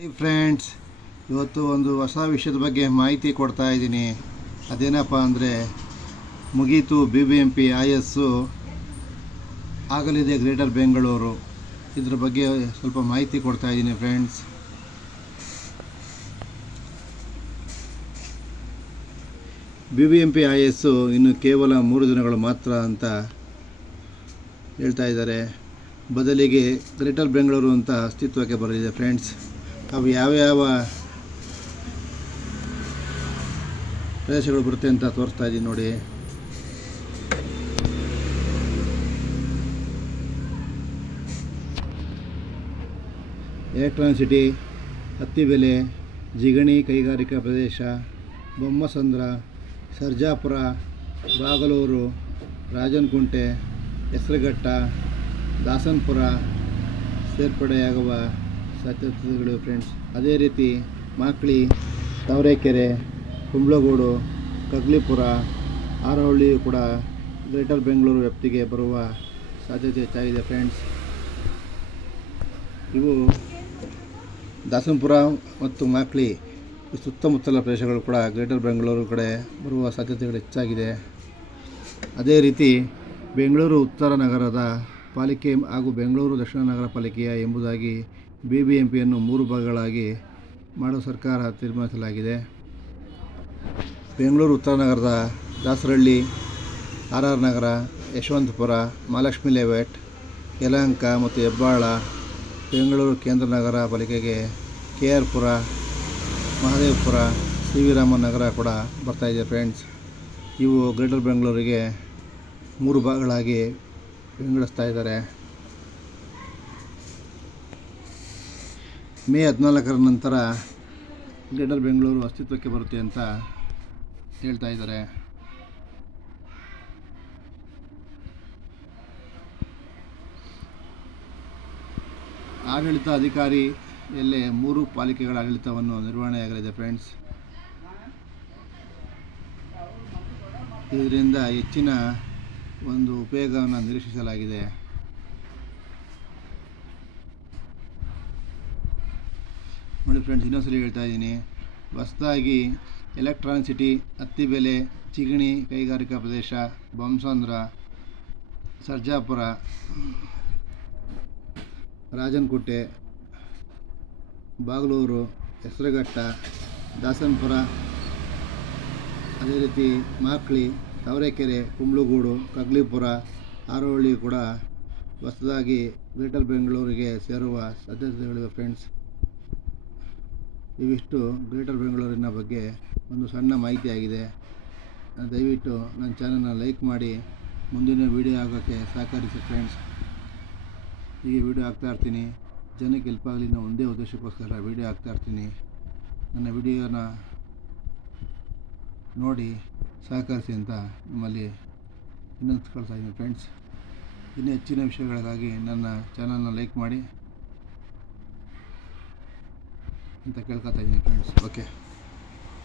Hi friends, ಇವತ್ತು ಒಂದು ಹೊಸ ವಿಷಯದ ಬಗ್ಗೆ ಮಾಹಿತಿ ಕೊಡ್ತಾ ಇದ್ದೀನಿ. ಅದೇನಪ್ಪ ಅಂದರೆ ಮುಗೀತು BBMP IS ಆಗಲಿದೆ ಗ್ರೇಟರ್ ಬೆಂಗಳೂರು. ಇದ್ರ ಬಗ್ಗೆ ಸ್ವಲ್ಪ ಮಾಹಿತಿ ಕೊಡ್ತಾ ಇದ್ದೀನಿ ಫ್ರೆಂಡ್ಸ್. BBMP IS ಇನ್ನು ಕೇವಲ 3 ದಿನಗಳು ಮಾತ್ರ ಅಂತ ಹೇಳ್ತಾ ಇದ್ದಾರೆ. ಬದಲಿಗೆ ಗ್ರೇಟರ್ ಬೆಂಗಳೂರು ಅಂತ ಅಸ್ತಿತ್ವಕ್ಕೆ ಬರಲಿದೆ ಫ್ರೆಂಡ್ಸ್. ಅವು ಯಾವ್ಯಾವ ಪ್ರದೇಶಗಳು ಬರುತ್ತೆ ಅಂತ ತೋರಿಸ್ತಾ ಇದ್ದೀನಿ ನೋಡಿ. ಎಲೆಕ್ಟ್ರಾನಿಕ್ ಸಿಟಿ, ಅತ್ತಿಬೆಲೆ, ಜಿಗಣಿ ಕೈಗಾರಿಕಾ ಪ್ರದೇಶ, ಬೊಮ್ಮಸಂದ್ರ, ಸರ್ಜಾಪುರ, ಬಾಗಲೂರು, ರಾಜನಕುಂಟೆ, ಹೆಸರುಘಟ್ಟ, ದಾಸನಪುರ ಸೇರ್ಪಡೆಯಾಗುವ ಸಾಧ್ಯತೆಗಳು ಫ್ರೆಂಡ್ಸ್. ಅದೇ ರೀತಿ ಮಾಕ್ಳಿ, ತಾವರೆಕೆರೆ, ಕುಂಬ್ಳಗೂಡು, ಕಗ್ಲಿಪುರ, ಹಾರೋಹಳ್ಳಿಯು ಕೂಡ ಗ್ರೇಟರ್ ಬೆಂಗಳೂರು ವ್ಯಾಪ್ತಿಗೆ ಬರುವ ಸಾಧ್ಯತೆ ಹೆಚ್ಚಾಗಿದೆ ಫ್ರೆಂಡ್ಸ್. ಇವು ದಾಸನಪುರ ಮತ್ತು ಮಾಕ್ಳಿ ಸುತ್ತಮುತ್ತಲ ಪ್ರದೇಶಗಳು ಕೂಡ ಗ್ರೇಟರ್ ಬೆಂಗಳೂರು ಕಡೆ ಬರುವ ಸಾಧ್ಯತೆಗಳು ಹೆಚ್ಚಾಗಿದೆ. ಅದೇ ರೀತಿ ಬೆಂಗಳೂರು ಉತ್ತರ ನಗರದ ಪಾಲಿಕೆ ಹಾಗೂ ಬೆಂಗಳೂರು ದಕ್ಷಿಣ ನಗರ ಪಾಲಿಕೆಯ ಎಂಬುದಾಗಿ BBMPಯನ್ನು 3 ಭಾಗಗಳಾಗಿ ಮಾಡಲು ಸರ್ಕಾರ ತೀರ್ಮಾನಿಸಲಾಗಿದೆ. ಬೆಂಗಳೂರು ಉತ್ತರ ನಗರದ ದಾಸರಹಳ್ಳಿ, RR ನಗರ, ಯಶವಂತಪುರ, ಮಹಾಲಕ್ಷ್ಮಿ ಲೇಔಟ್, ಯಲಹಂಕ ಮತ್ತು ಹೆಬ್ಬಾಳ. ಬೆಂಗಳೂರು ಕೇಂದ್ರ ನಗರ ಪಾಲಿಕೆಗೆ KR ಪುರ, ಮಹದೇವಪುರ, CV ರಾಮನ್ ನಗರ ಕೂಡ ಬರ್ತಾಯಿದೆ ಫ್ರೆಂಡ್ಸ್. ಇವು ಗ್ರೇಟರ್ ಬೆಂಗಳೂರಿಗೆ 3 ಭಾಗಗಳಾಗಿ ವಿಂಗಡಿಸ್ತಾ ಇದ್ದಾರೆ. ಮೇ 14ರ ನಂತರ ಗ್ರೇಟರ್ ಬೆಂಗಳೂರು ಅಸ್ತಿತ್ವಕ್ಕೆ ಬರುತ್ತೆ ಅಂತ ಹೇಳ್ತಾ ಇದ್ದಾರೆ. ಆಡಳಿತ ಅಧಿಕಾರಿಯಲ್ಲೇ 3 ಪಾಲಿಕೆಗಳ ಆಡಳಿತವನ್ನು ನಿರ್ವಹಣೆಯಾಗಲಿದೆ ಫ್ರೆಂಡ್ಸ್. ಇದರಿಂದ ಹೆಚ್ಚಿನ ಒಂದು ಉಪಯೋಗವನ್ನು ನಿರೀಕ್ಷಿಸಲಾಗಿದೆ. ನೋಡಿ ಫ್ರೆಂಡ್ಸ್, ಇನ್ನೊಂದ್ಸರಿ ಹೇಳ್ತಾ ಇದ್ದೀನಿ. ಹೊಸದಾಗಿ ಎಲೆಕ್ಟ್ರಾನಿಕ್ ಸಿಟಿ, ಅತ್ತಿಬೆಲೆ, ಜಿಗಣಿ ಕೈಗಾರಿಕಾ ಪ್ರದೇಶ, ಬೊಮ್ಮಸಂದ್ರ, ಸರ್ಜಾಪುರ, ರಾಜನಕುಂಟೆ, ಬಾಗಲೂರು, ಹೆಸರುಘಟ್ಟ, ದಾಸನಪುರ, ಅದೇ ರೀತಿ ಮಾಕ್ಳಿ, ತಾವರೆಕೆರೆ, ಕುಂಬ್ಳಗೂಡು, ಕಗ್ಲಿಪುರ, ಹಾರೋಹಳ್ಳಿ ಕೂಡ ಹೊಸದಾಗಿ ಗ್ರೇಟರ್ ಬೆಂಗಳೂರಿಗೆ ಸೇರುವ ಸಾಧ್ಯತೆಗಳಿವೆ ಫ್ರೆಂಡ್ಸ್. ಇವಿಷ್ಟು ಗ್ರೇಟರ್ ಬೆಂಗಳೂರಿನ ಬಗ್ಗೆ ಒಂದು ಸಣ್ಣ ಮಾಹಿತಿಯಾಗಿದೆ. ದಯವಿಟ್ಟು ನನ್ನ ಚಾನಲ್ನ ಲೈಕ್ ಮಾಡಿ ಮುಂದಿನ ವಿಡಿಯೋ ಆಗೋಕ್ಕೆ ಸಹಕರಿಸಿ ಫ್ರೆಂಡ್ಸ್. ಹೀಗೆ ವಿಡಿಯೋ ಹಾಕ್ತಾಯಿರ್ತೀನಿ, ಜನಕ್ಕೆ ಹೆಲ್ಪ್ ಆಗಲಿ ಅನ್ನೋ ಒಂದೇ ಉದ್ದೇಶಕ್ಕೋಸ್ಕರ ವಿಡಿಯೋ ಹಾಕ್ತಾಯಿರ್ತೀನಿ. ನನ್ನ ವಿಡಿಯೋನ ನೋಡಿ ಸಹಕರಿಸಿ ಅಂತ ನಿಮ್ಮಲ್ಲಿ ವಿನಂತಿಸ್ಕೊಳ್ತಾ ಇದ್ದೀನಿ ಫ್ರೆಂಡ್ಸ್. ಇನ್ನೂ ಹೆಚ್ಚಿನ ವಿಷಯಗಳಿಗಾಗಿ ನನ್ನ ಚಾನಲ್ನ ಲೈಕ್ ಮಾಡಿ ಅಂತ ಕೇಳ್ಕೊತಾ ಇದ್ದೀನಿ ಫ್ರೆಂಡ್ಸ್. ಓಕೆ.